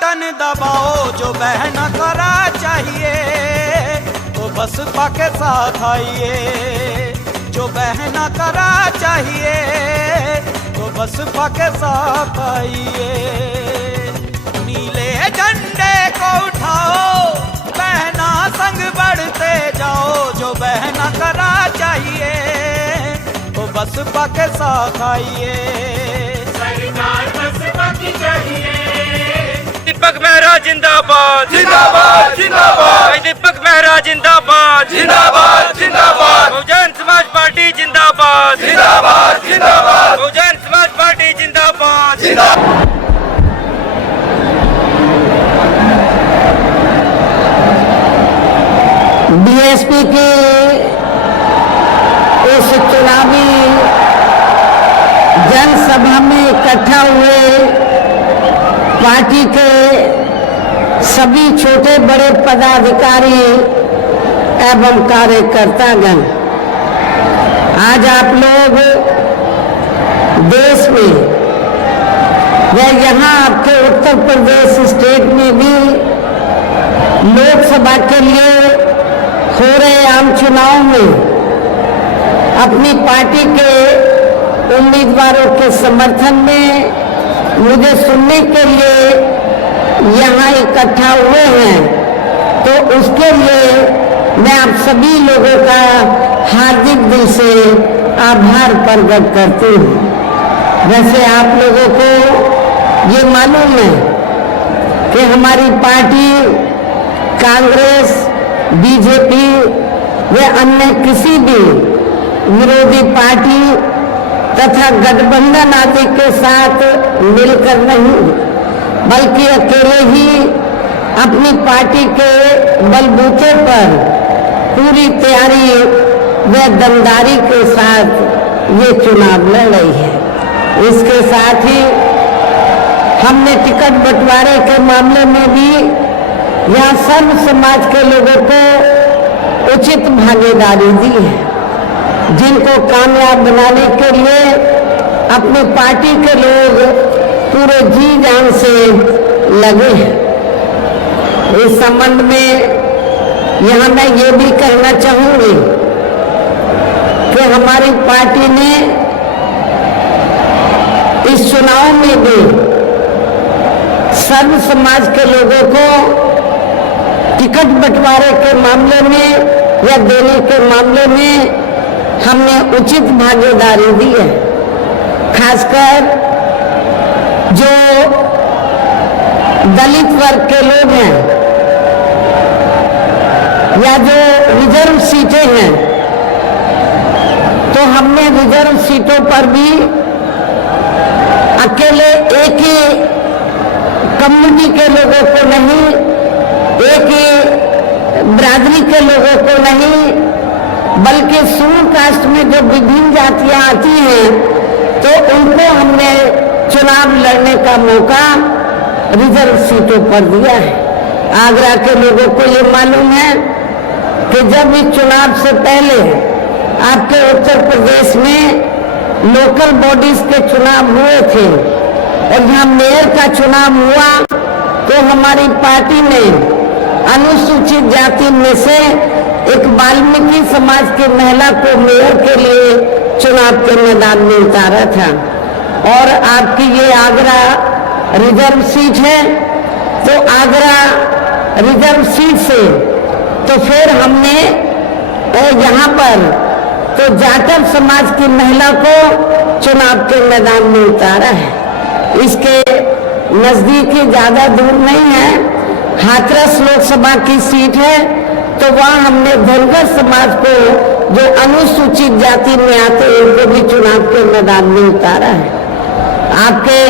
Button दबाओ जो बहना करा चाहिए, तो बसपा के साथ आइए। जो बहना करा चाहिए तो बसपा के साथ आइए। नीले झंडे को उठाओ, बहना संग बढ़ते जाओ। जो बहना करा चाहिए तो बसपा के साथ आइए। सरकार बसपा की चाहिए। दीपक मेहरा जिंदाबाद जिंदाबाद जिंदाबाद। दीपक मेहरा जिंदाबाद जिंदाबाद जिंदाबाद। बहुजन समाज पार्टी जिंदाबाद जिंदाबाद जिंदाबाद। बहुजन समाज पार्टी जिंदाबाद जिंदाबाद। बीएसपी के इस चुनावी जनसभा में इकट्ठा हुए पार्टी के सभी छोटे बड़े पदाधिकारी एवं कार्यकर्तागण, आज आप लोग देश में व यहाँ आपके उत्तर प्रदेश स्टेट में भी लोकसभा के लिए हो रहे आम चुनाव में अपनी पार्टी के उम्मीदवारों के समर्थन में मुझे सुनने के लिए यहाँ इकट्ठा हुए हैं, तो उसके लिए मैं आप सभी लोगों का हार्दिक दिल से आभार प्रकट करती हूँ। वैसे आप लोगों को ये मालूम है कि हमारी पार्टी कांग्रेस, बीजेपी व अन्य किसी भी विरोधी पार्टी तथा गठबंधन आदि के साथ मिलकर नहीं, बल्कि अकेले ही अपनी पार्टी के बलबूते पर पूरी तैयारी व दमदारी के साथ ये चुनाव लड़ रही है। इसके साथ ही हमने टिकट बंटवारे के मामले में भी यहाँ सर्व समाज के लोगों को उचित भागीदारी दी है, जिनको कामयाब बनाने के लिए अपनी पार्टी के लोग पूरे जी जान से लगे हैं। इस संबंध में यहाँ मैं ये भी कहना चाहूंगी कि हमारी पार्टी ने इस चुनाव में भी सर्व समाज के लोगों को टिकट बंटवारे के मामले में या देने के मामले में हमने उचित भागीदारी दी है। खासकर जो दलित वर्ग के लोग हैं या जो रिजर्व सीटें हैं, तो हमने रिजर्व सीटों पर भी अकेले एक ही कम्युनिटी के लोगों को नहीं, एक ही बिरादरी के लोगों को नहीं, बल्कि शेड्यूल कास्ट में जो विभिन्न जातियां आती हैं, तो उनको हमने चुनाव लड़ने का मौका रिजर्व सीटों पर दिया है। आगरा के लोगों को ये मालूम है कि जब इस चुनाव से पहले आपके उत्तर प्रदेश में लोकल बॉडीज के चुनाव हुए थे और यहाँ मेयर का चुनाव हुआ, तो हमारी पार्टी ने अनुसूचित जाति में से एक वाल्मीकि समाज की महिला को मेयर के लिए चुनाव के मैदान में उतारा था। और आपकी ये आगरा रिजर्व सीट है, तो आगरा रिजर्व सीट से तो फिर हमने यहाँ पर तो जाटव समाज की महिला को चुनाव के मैदान में उतारा है। इसके नजदीकी ज्यादा दूर नहीं है, हाथरस लोकसभा की सीट है, तो वहाँ हमने धनगर समाज को जो अनुसूचित जाति में आते हैं उनको भी चुनाव के मैदान में उतारा है। आपके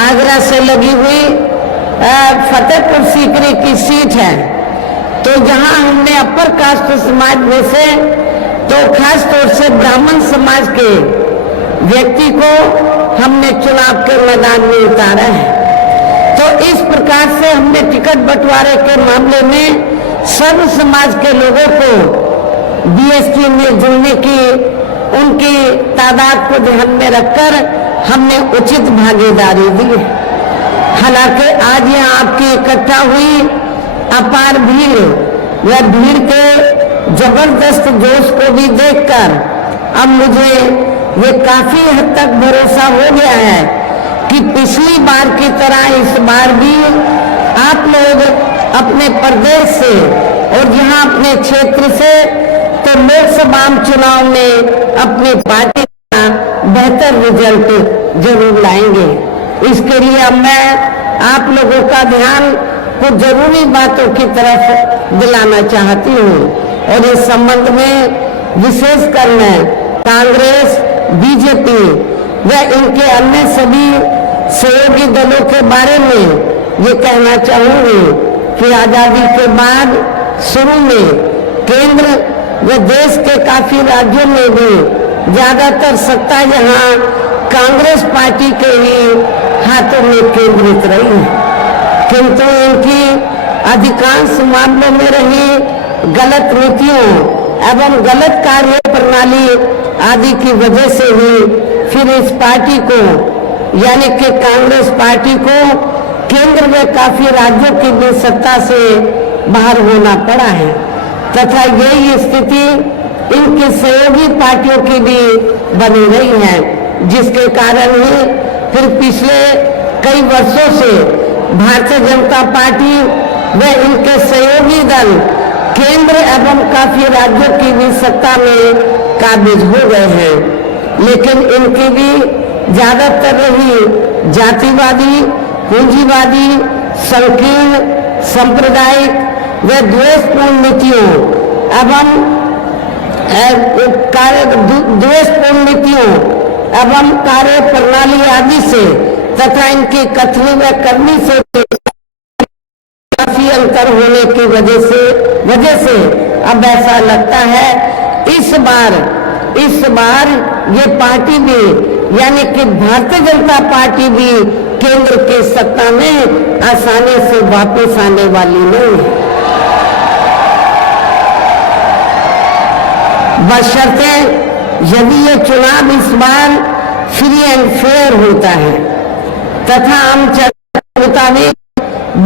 आगरा से लगी हुई फतेहपुर सीकरी की सीट है, तो जहाँ हमने अपर कास्ट समाज में से तो खास तौर से ब्राह्मण समाज के व्यक्ति को हमने चुनाव के मैदान में उतारा है। तो इस प्रकार से हमने टिकट बंटवारे के मामले में सर्व समाज के लोगों को बीएसपी में जुड़ने की उनकी तादाद को ध्यान में रखकर हमने उचित भागीदारी दी है। हालांकि आज यहाँ आपकी इकट्ठा हुई अपार भीड़, वह भीड़ के जबरदस्त जोश को भी देखकर अब मुझे ये काफी हद तक भरोसा हो गया है कि पिछली बार की तरह इस बार भी आप लोग अपने प्रदेश से और यहाँ अपने क्षेत्र से तो लोकसभा चुनाव में अपनी पार्टी का बेहतर रिजल्ट जरूर लाएंगे। इसके लिए अब मैं आप लोगों का ध्यान कुछ जरूरी बातों की तरफ दिलाना चाहती हूँ और इस संबंध में विशेषकर मैं कांग्रेस, बीजेपी व इनके अन्य सभी सहयोगी दलों के बारे में ये कहना चाहूंगी कि आजादी के बाद शुरू में केंद्र व देश के काफी राज्यों में भी ज्यादातर सत्ता यहाँ कांग्रेस पार्टी के ही हाथों में केंद्रित रही है, किंतु इनकी अधिकांश मामलों में रही गलत नीतियों एवं गलत कार्य प्रणाली आदि की वजह से ही फिर इस पार्टी को यानी कि कांग्रेस पार्टी को केंद्र में काफी राज्यों की भी सत्ता से बाहर होना पड़ा है तथा यही स्थिति इनकी सहयोगी पार्टियों की भी बनी रही है, जिसके कारण ही फिर पिछले कई वर्षों से भारतीय जनता पार्टी व इनके सहयोगी दल केंद्र एवं काफी राज्यों की भी सत्ता में काबिज हो गए हैं, लेकिन इनकी भी ज्यादातर रही जातिवादी, पूंजीवादी, संकीर्ण, सांप्रदायिक व द्वेषपूर्ण नीतियों एवं द्वेषपूर्ण नीतियों एवं कार्य प्रणाली आदि से तथा इनकी कथनी व करनी से काफी अंतर होने की वजह से अब ऐसा लगता है इस बार ये पार्टी भी यानी कि भारतीय जनता पार्टी भी केंद्र की सत्ता में आसानी से वापस आने वाली नहीं है, बशर्ते यदि ये चुनाव इस बार फ्री एंड फेयर होता है तथा आम चर्चा के मुताबिक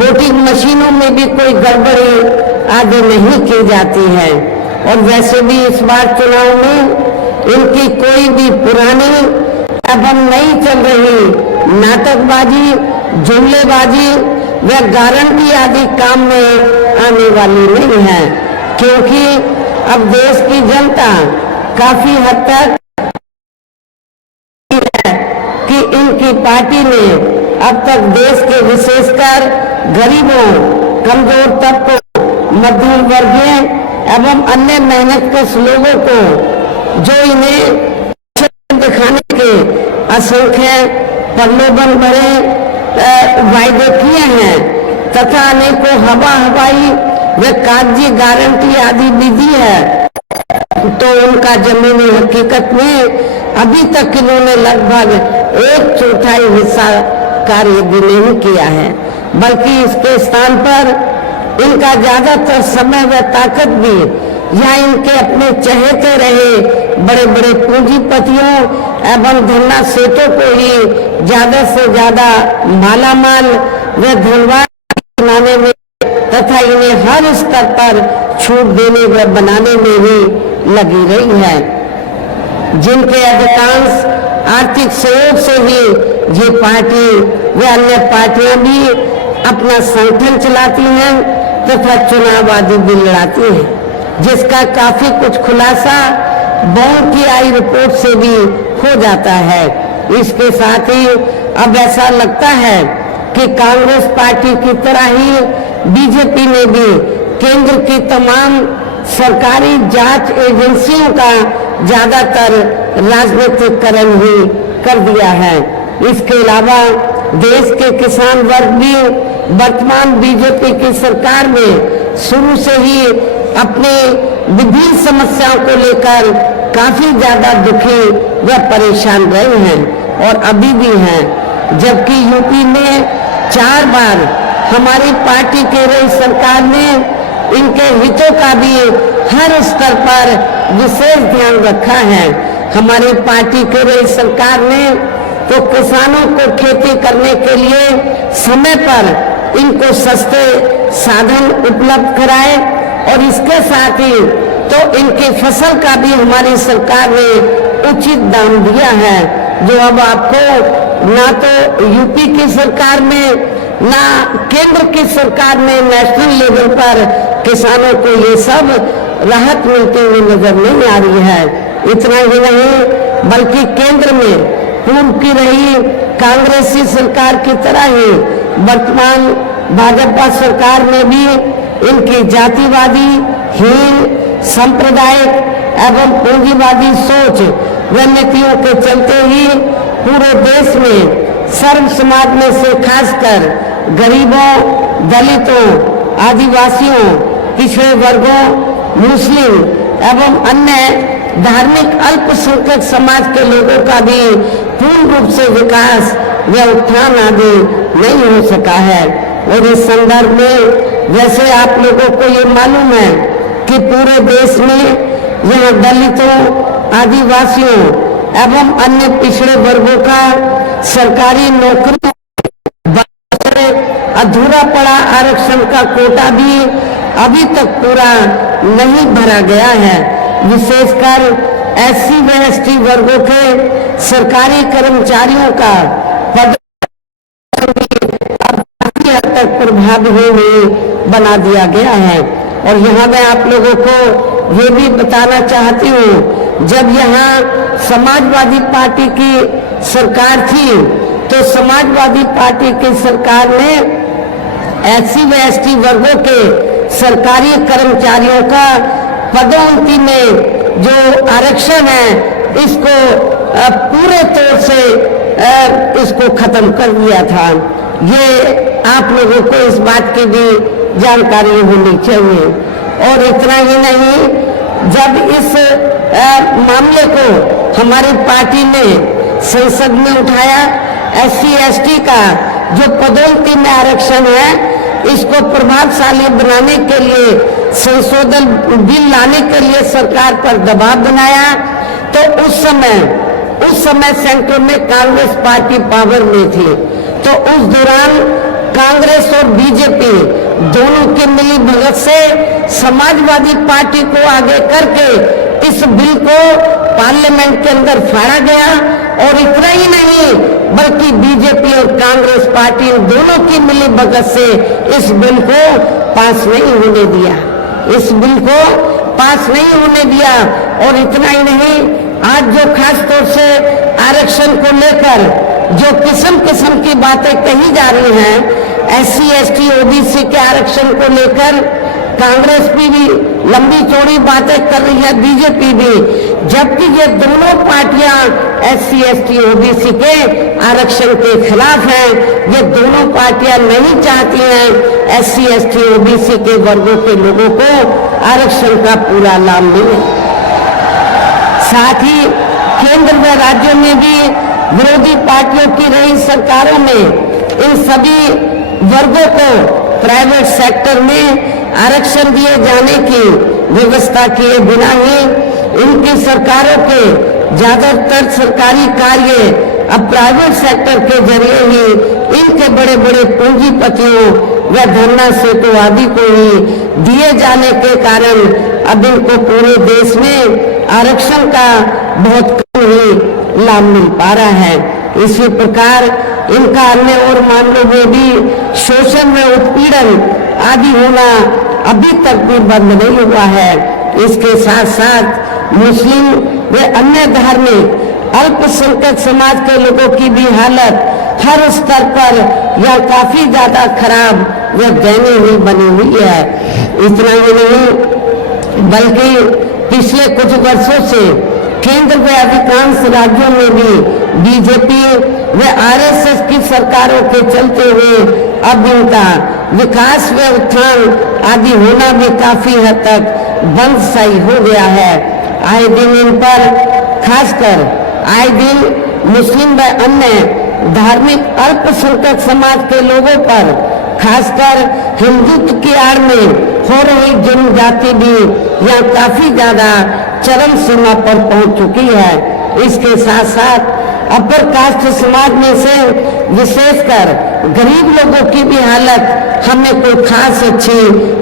वोटिंग मशीनों में भी कोई गड़बड़ी आदि नहीं की जाती है और वैसे भी इस बार चुनाव में इनकी कोई भी पुरानी एवं नई चल रही नाटकबाजी, जुमलेबाजी व गारंटी आदि काम में आने वाली नहीं है, क्योंकि अब देश की जनता काफी हद तक कि इनकी पार्टी ने अब तक देश के विशेषकर गरीबों, कमजोर तबकों, मध्यम वर्गीय एवं अन्य मेहनतकश लोगों को जो इन्हें दिखाने के असंख्य प्रलोभन भरे वायदे किए हैं तथा अनेकों हवाई व कागजी गारंटी आदि भी दी है, तो उनका जमीनी हकीकत में अभी तक इन्होंने लगभग 1/4 हिस्सा कार्य भी नहीं किया है, बल्कि इसके स्थान पर इनका ज्यादातर समय व ताकत भी या इनके अपने चहेते रहे बड़े बड़े पूंजीपतियों एवं धन्ना सेठों को ही ज्यादा से ज्यादा मालामाल व धनवान बनाने में तथा इन्हें हर स्तर पर छूट देने व बनाने में ही लगी रही है, जिनके अधिकांश आर्थिक सहयोग से ही ये पार्टी व अन्य पार्टियां भी अपना संगठन चलाती हैं तथा चुनाव आदि भी लड़ाती हैं, जिसका काफी कुछ खुलासा बॉन्ड की आई रिपोर्ट से भी हो जाता है। इसके साथ ही अब ऐसा लगता है कि कांग्रेस पार्टी की तरह ही बीजेपी ने भी केंद्र की तमाम सरकारी जांच एजेंसियों का ज्यादातर राजनीतिकरण ही कर दिया है। इसके अलावा देश के किसान वर्ग भी वर्तमान बीजेपी की सरकार में शुरू से ही अपनी विभिन्न समस्याओं को लेकर काफी ज्यादा दुखी व परेशान रहे हैं और अभी भी हैं, जबकि यूपी में 4 बार हमारी पार्टी के रही सरकार ने इनके हितों का भी हर स्तर पर विशेष ध्यान रखा है। हमारी पार्टी के रही सरकार ने तो किसानों को खेती करने के लिए समय पर इनको सस्ते साधन उपलब्ध कराए और इसके साथ ही तो इनकी फसल का भी हमारी सरकार ने उचित दाम दिया है, जो अब आपको ना तो यूपी की सरकार में ना केंद्र की सरकार में नेशनल लेवल पर किसानों को ये सब राहत मिलती हुई नजर नहीं आ रही है। इतना ही नहीं बल्कि केंद्र में पूर्व की रही कांग्रेसी सरकार की तरह ही वर्तमान भाजपा सरकार में भी इनकी जातिवादी, हीन, सांप्रदायिक एवं पूंजीवादी सोच व नीतियों के चलते ही पूरे देश में सर्व समाज में से खासकर गरीबों, दलितों, आदिवासियों, पिछड़े वर्गों, मुस्लिम एवं अन्य धार्मिक अल्पसंख्यक समाज के लोगों का भी पूर्ण रूप से विकास व उत्थान आदि नहीं हो सका है। और इस संदर्भ में वैसे आप लोगों को ये मालूम है कि पूरे देश में यहाँ दलितों, आदिवासियों एवं अन्य पिछड़े वर्गों का सरकारी नौकरी अधूरा पड़ा आरक्षण का कोटा भी अभी तक पूरा नहीं भरा गया है। विशेषकर SC व ST वर्गों के सरकारी कर्मचारियों का पद काफी हद तक प्रभावी बना दिया गया है। और यहाँ मैं आप लोगों को ये भी बताना चाहती हूँ, जब यहाँ समाजवादी पार्टी की सरकार थी तो समाजवादी पार्टी की सरकार ने SC व ST वर्गों के सरकारी कर्मचारियों का पदोन्नति में जो आरक्षण है इसको पूरे तौर से इसको खत्म कर दिया था। ये आप लोगों को इस बात की भी जानकारी होनी चाहिए। और इतना ही नहीं, जब इस मामले को हमारी पार्टी ने संसद में उठाया, SC ST का जो पदोन्नति में आरक्षण है इसको प्रभावशाली बनाने के लिए संशोधन बिल लाने के लिए सरकार पर दबाव बनाया, तो उस समय सेंटर में कांग्रेस पार्टी पावर में थी। तो उस दौरान कांग्रेस और बीजेपी दोनों की मिली भगत से समाजवादी पार्टी को आगे करके इस बिल को पार्लियामेंट के अंदर फाड़ा गया। और इतना ही नहीं बल्कि बीजेपी और कांग्रेस पार्टी दोनों की मिली भगत से इस बिल को पास नहीं होने दिया, इस बिल को पास नहीं होने दिया। और इतना ही नहीं, आज जो खास तौर से आरक्षण को लेकर जो किस्म किस्म की बातें कही जा रही हैं, SC ST OBC के आरक्षण को लेकर कांग्रेस भी लंबी चौड़ी बातें कर रही है, बीजेपी भी, जबकि ये दोनों पार्टियां SC ST OBC के आरक्षण के खिलाफ हैं। ये दोनों पार्टियां नहीं चाहती हैं SC ST OBC के वर्गों के लोगों को आरक्षण का पूरा लाभ मिले। साथ ही केंद्र व राज्यों में भी विरोधी पार्टियों की रही सरकारों में इन सभी वर्गों को प्राइवेट सेक्टर में आरक्षण दिए जाने की व्यवस्था किए बिना ही इनकी सरकारों के ज्यादातर सरकारी कार्य अब प्राइवेट सेक्टर के जरिए ही इनके बड़े बड़े पूंजीपतियों व धरना सेतु आदि को ही दिए जाने के कारण अब इनको पूरे देश में आरक्षण का बहुत कम ही लाभ मिल पा रहा है। इसी प्रकार इनका अन्य और मामलों में भी शोषण व उत्पीड़न आदि होना अभी तक भी बंद नहीं हुआ है। इसके साथ साथ मुस्लिम व अन्य धार्मिक अल्पसंख्यक समाज के लोगों की भी हालत हर स्तर पर यह काफी ज्यादा खराब व दयनीय ही बनी हुई है। इतना ही नहीं बल्कि पिछले कुछ वर्षों से केंद्र व अधिकांश राज्यों में भी बीजेपी व RSS की सरकारों के चलते हुए अब इनका विकास व उत्थान आदि होना भी काफी हद तक बंद सी हो गया है। आए दिन इन पर खासकर आए दिन मुस्लिम व अन्य धार्मिक अल्पसंख्यक समाज के लोगों पर खासकर हिंदुत्व की आड़ में हो रही जनजाति भी यहाँ काफी ज्यादा चरम सीमा पर पहुंच चुकी है। इसके साथ साथ अपर कास्ट समाज में से विशेषकर गरीब लोगों की भी हालत हमें कोई खास अच्छी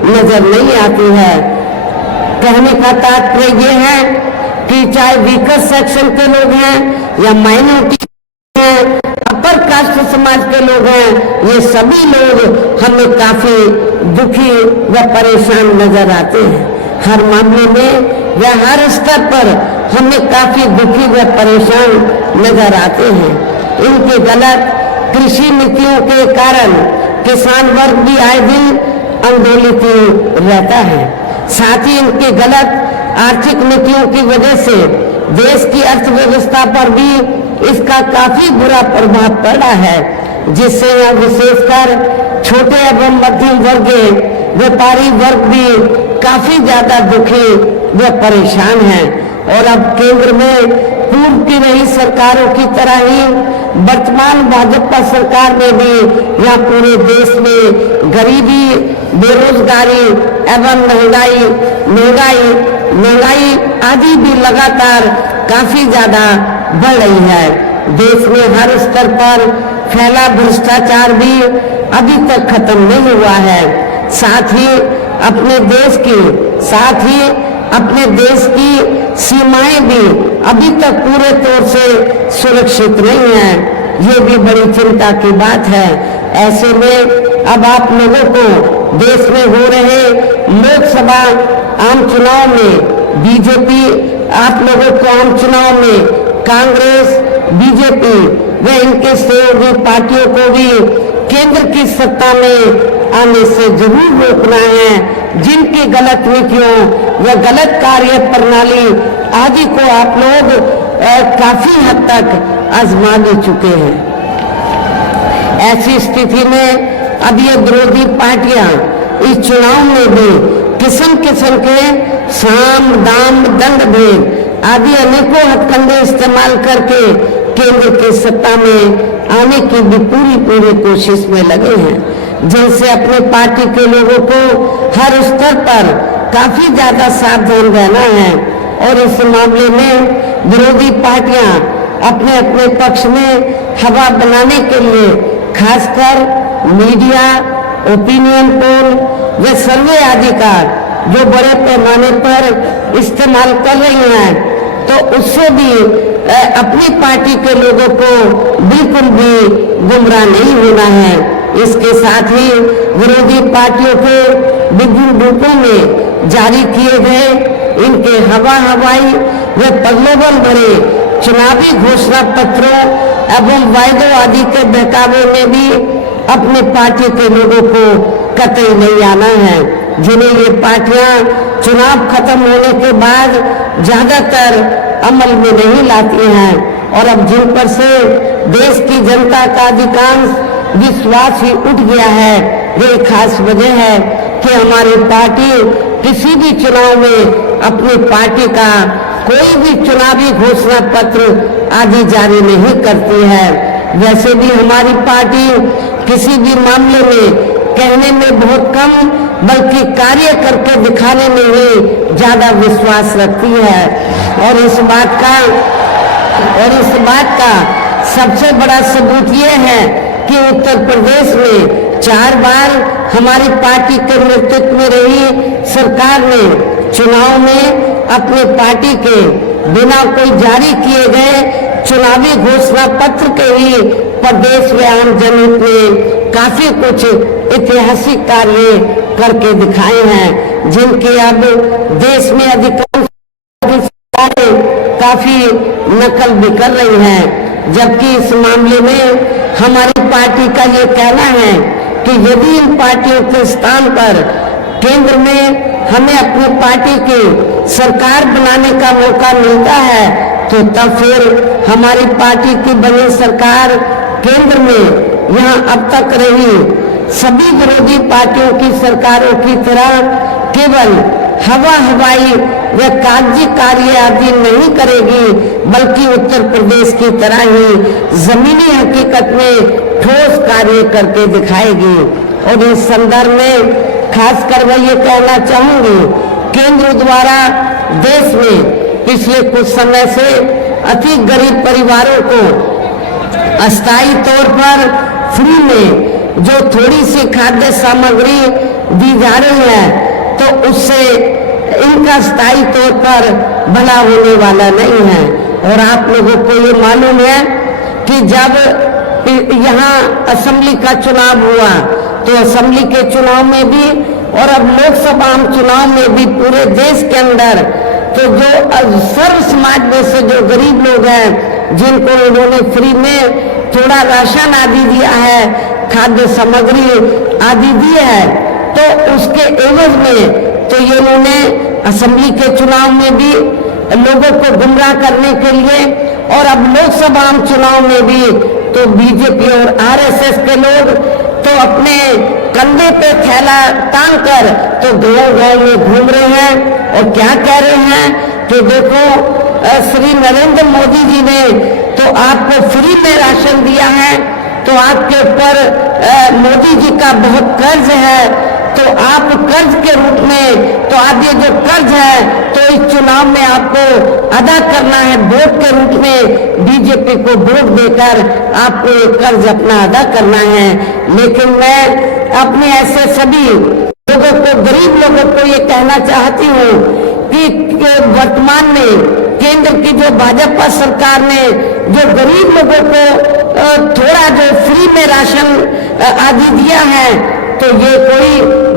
नजर नहीं आती है। कहने का तात्पर्य ये है कि चाहे वीकर सेक्शन के लोग हैं या माइनॉरिटी हैं, अपर कास्ट समाज के लोग हैं, ये सभी लोग हमें काफी दुखी व परेशान नजर आते हैं। हर मामले में व हर स्तर पर हमें काफी दुखी व परेशान नजर आते हैं। इनके गलत कृषि नीतियों के कारण किसान वर्ग भी आए दिन आंदोलित रहता है। साथ ही इनके गलत आर्थिक नीतियों की वजह से देश की अर्थव्यवस्था पर भी इसका काफी बुरा प्रभाव पड़ा है, जिससे यहाँ विशेषकर छोटे एवं मध्यम वर्ग व्यापारी वर्ग भी काफी ज्यादा दुखी व परेशान हैं। और अब केंद्र में पूर्व की रही सरकारों की तरह ही वर्तमान भाजपा सरकार ने भी यहाँ पूरे देश में गरीबी, बेरोजगारी एवं महंगाई आदि भी लगातार काफी ज्यादा बढ़ रही है। देश में हर स्तर पर फैला भ्रष्टाचार भी अभी तक खत्म नहीं हुआ है। साथ ही अपने देश की सीमाएं भी अभी तक पूरे तौर से सुरक्षित नहीं है। ये भी बड़ी चिंता की बात है। ऐसे में अब आप लोगों को देश में हो रहे लोकसभा आम चुनाव में बीजेपी, आप लोगों को आम चुनाव में कांग्रेस, बीजेपी व इनके सहयोगी पार्टियों को भी केंद्र की सत्ता में आने से जरूर रोकना है, जिनकी गलत नीतियों व गलत कार्य प्रणाली आदि को आप लोग काफी हद तक आजमा ले चुके हैं। ऐसी स्थिति में अब ये विरोधी पार्टियां इस चुनाव में भी किस्म किस्म के साम, दाम, दंड भेद आदि अनेकों हथकंडे इस्तेमाल करके केंद्र की सत्ता में आने की भी पूरी कोशिश में लगे हैं, जिनसे अपने पार्टी के लोगों को हर स्तर पर काफी ज्यादा सावधान रहना है। और इस मामले में विरोधी पार्टियां अपने अपने पक्ष में हवा बनाने के लिए खासकर मीडिया, ओपिनियन पोल व सर्वे आदि का जो बड़े पैमाने पर इस्तेमाल कर रही हैं, तो उससे भी अपनी पार्टी के लोगों को बिल्कुल भी गुमराह नहीं होना है। इसके साथ ही विरोधी पार्टियों के विभिन्न रूपों में जारी किए गए इनके हवाई व प्रलोभन भरे चुनावी घोषणा पत्रों एवं वायदों आदि के बहकावे में भी अपने पार्टी के लोगों को कतई नहीं आना है, जिन्हें ये पार्टियां चुनाव खत्म होने के बाद ज्यादातर अमल में नहीं लाती हैं। और अब जिन पर से देश की जनता का अधिकांश विश्वास ही उठ गया है, ये खास वजह है कि हमारी पार्टी किसी भी चुनाव में अपनी पार्टी का कोई भी चुनावी घोषणा पत्र आदि जारी नहीं करती है। वैसे भी हमारी पार्टी किसी भी मामले में कहने में बहुत कम बल्कि कार्य करके दिखाने में ही ज्यादा विश्वास रखती है। और इस बात का सबसे बड़ा सबूत ये है कि उत्तर प्रदेश में 4 बार हमारी पार्टी के नेतृत्व में रही सरकार ने चुनाव में अपने पार्टी के बिना कोई जारी किए गए चुनावी घोषणा पत्र के ही प्रदेश व आम जनहित में काफी कुछ ऐतिहासिक कार्य करके दिखाए हैं, जिनकी अब देश में अधिकांश काफी नकल भी कर रही हैं। जबकि इस मामले में हमारी पार्टी का ये कहना है कि यदि इन पार्टियों के स्थान पर केंद्र में हमें अपनी पार्टी की सरकार बनाने का मौका मिलता है, तो तब फिर हमारी पार्टी की बनी सरकार केंद्र में यहाँ अब तक रही सभी विरोधी पार्टियों की सरकारों की तरह केवल हवाई व कागजी कार्य आदि नहीं करेगी, बल्कि उत्तर प्रदेश की तरह ही जमीनी हकीकत में ठोस कार्य करके दिखाएगी। और इस संदर्भ में खासकर मैं ये कहना चाहूंगी, केंद्र द्वारा देश में पिछले कुछ समय से अति गरीब परिवारों को अस्थायी तौर पर फ्री में जो थोड़ी सी खाद्य सामग्री दी जा रही है तो उससे इनका स्थायी तौर पर भला होने वाला नहीं है। और आप लोगों को ये मालूम है कि जब यहाँ असेंबली का चुनाव हुआ तो असेंबली के चुनाव में भी और अब लोकसभा चुनाव में भी पूरे देश के अंदर तो जो सर्व समाज में से जो गरीब लोग हैं जिनको उन्होंने फ्री में थोड़ा राशन आदि दिया है, खाद्य सामग्री आदि दी है, तो उसके एवज में तो ये उन्होंने असेंबली के चुनाव में भी लोगों को गुमराह करने के लिए और अब लोकसभा चुनाव में भी तो बीजेपी और आरएसएस के लोग तो अपने कंधे पे थैला टांग कर तो गाँव में घूम रहे हैं और क्या कह रहे हैं कि देखो श्री नरेंद्र मोदी जी ने तो आपको फ्री में राशन दिया है, तो आपके ऊपर मोदी जी का बहुत कर्ज है, तो आप कर्ज के रूप में तो आप ये जो कर्ज है तो इस चुनाव में आपको अदा करना है, वोट के रूप में बीजेपी को वोट देकर आपको ये कर्ज अपना अदा करना है। लेकिन मैं अपने ऐसे सभी लोगों को, गरीब लोगों को ये कहना चाहती हूँ कि वर्तमान में केंद्र की जो भाजपा सरकार ने जो गरीब लोगों को थोड़ा जो फ्री में राशन आदि दिया है तो ये कोई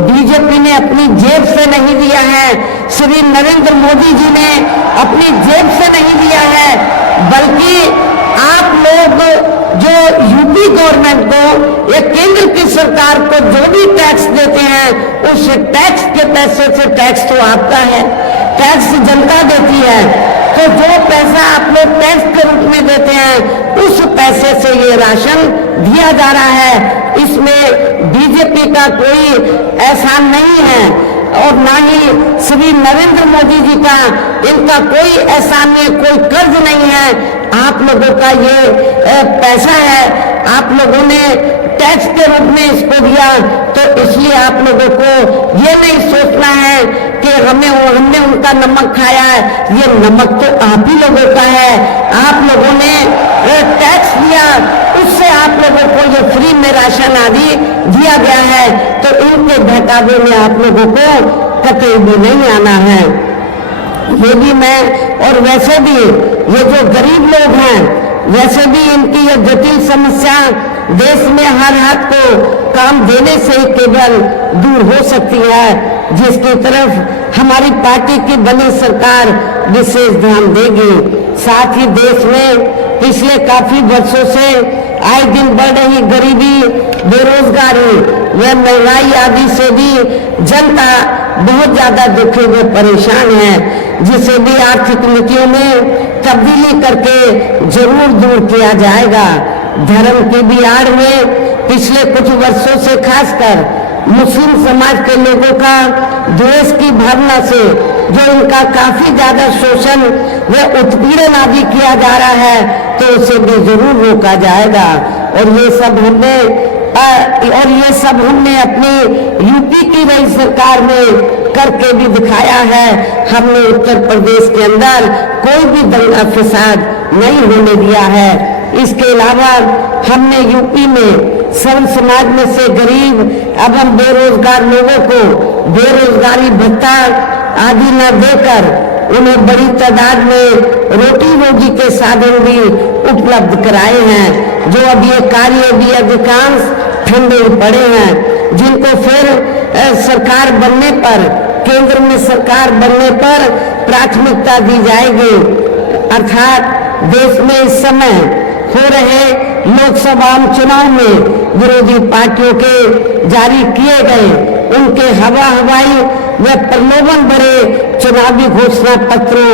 बीजेपी ने अपनी जेब से नहीं दिया है, श्री नरेंद्र मोदी जी ने अपनी जेब से नहीं दिया है, बल्कि आप लोग जो यूपी गवर्नमेंट को या केंद्र की सरकार को जो भी टैक्स देते हैं उस टैक्स के पैसे से, टैक्स तो आपका है, टैक्स जनता देती है, तो जो पैसा आप लोग टैक्स के रूप में देते हैं उस पैसे से ये राशन दिया जा रहा है। इसमें बीजेपी का कोई एहसान नहीं है और ना ही श्री नरेंद्र मोदी जी का इनका कोई एहसान नहीं, कोई कर्ज नहीं है, आप लोगों का ये पैसा है, आप लोगों ने टैक्स के रूप में इसको दिया, तो इसलिए आप लोगों को ये नहीं सोचना है कि हमने उनका नमक खाया है, ये नमक तो आप ही लोगों का है, आप लोगों ने टैक्स दिया, उससे आप लोगों को ये फ्री में राशन आदि दिया गया है, तो इनके बहकावे में आप लोगों को कतई भी नहीं आना है। ये भी मैं और वैसे भी ये जो गरीब लोग हैं वैसे भी इनकी ये जटिल समस्या देश में हर हाथ को काम देने से ही केवल दूर हो सकती है, जिसकी तरफ हमारी पार्टी की बनी सरकार विशेष ध्यान देगी। साथ ही देश में पिछले काफी वर्षों से आए दिन बढ़ रही गरीबी, बेरोजगारी व महंगाई आदि से भी जनता बहुत ज्यादा दुखी व परेशान है, जिसे भी आर्थिक नीतियों में तब्दीली करके जरूर दूर किया जाएगा। धर्म की भी आड़ में पिछले कुछ वर्षों से खासकर मुस्लिम समाज के लोगों का द्वेष की भावना से जो इनका काफी ज्यादा शोषण व उत्पीड़न आदि किया जा रहा है, तो उसे भी जरूर रोका जाएगा। और ये सब हमने अपनी यूपी की नई सरकार में करके भी दिखाया है। हमने उत्तर प्रदेश के अंदर कोई भी दंगा फसाद नहीं होने दिया है। इसके अलावा हमने यूपी में सर्व समाज में से गरीब एवं बेरोजगार लोगों को बेरोजगारी भत्ता आदि न देकर उन्हें बड़ी तादाद में रोटी रोजी के साधन भी उपलब्ध कराए हैं, जो अब ये कार्य भी अधिकांश ठंडे पड़े हैं, जिनको फिर सरकार बनने पर, केंद्र में सरकार बनने पर प्राथमिकता दी जाएगी। अर्थात देश में इस समय हो रहे लोकसभा चुनाव में विरोधी पार्टियों के जारी किए गए उनके हवाई व प्रलोभन भरे चुनावी घोषणा पत्रों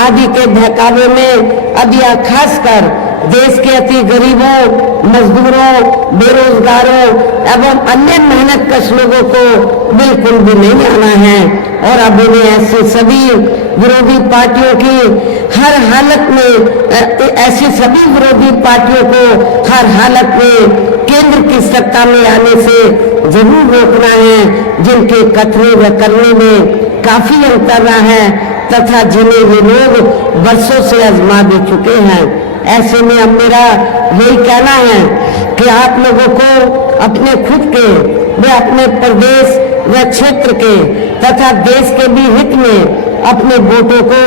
आदि के बहकावे में अब यह खासकर देश के अति गरीबों, मजदूरों, बेरोजगारों एवं अन्य मेहनतकश लोगों को बिल्कुल भी नहीं आना है। और अब उन्हें ऐसे सभी विरोधी पार्टियों की हर हालत में ऐसी सभी विरोधी पार्टियों को हर हालत में केंद्र की सत्ता में आने से जरूर रोकना है, जिनके कथने व करने में काफी अंतर है तथा जिन्हें ये लोग वर्षों से आजमा भी चुके हैं। ऐसे में अब मेरा यही कहना है कि आप लोगों को अपने खुद के व अपने प्रदेश व क्षेत्र के तथा देश के भी हित में अपने वोटों को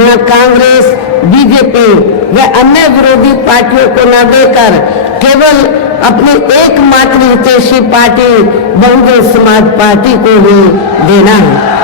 यहाँ कांग्रेस, बीजेपी व अन्य विरोधी पार्टियों को न देकर केवल अपनी एकमात्र हितैषी पार्टी बहुजन समाज पार्टी को ही देना है।